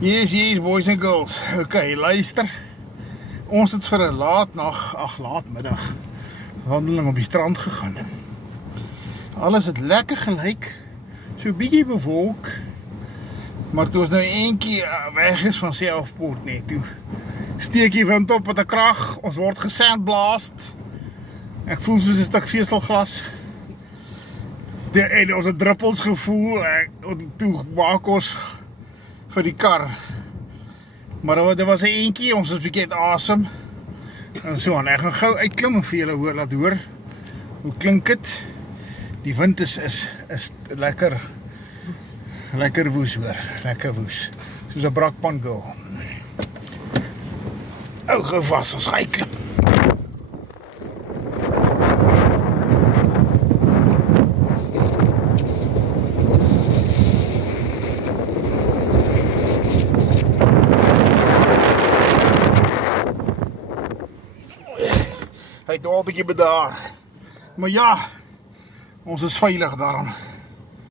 Yes, boys and girls. Okay, luister. Ons het vir 'n laatmiddag wandeling op die strand gegaan. Alles het lekker gelyk, so bietjie bewolk. Maar toe ons nou eentjie weg is van Selfport net toe, steek die wind op met 'n krag, ons word gesandblast. Ek voel soos 'n stuk veselglas. En ons het druppels gevoel, toe maak ons vir die kar. Maar dit was 'n eentjie, ons is bietjie uit asem. En so aan, ek gaan gou uitklim en vir julle laat hoor hoe klink dit. Die wind is lekker woes hoor, lekker woes. Soos 'n brakpan girl. Gou vas, ons gaan uitklim. Hy het al 'n bietjie bedaar. Maar ja, ons is veilig daarom.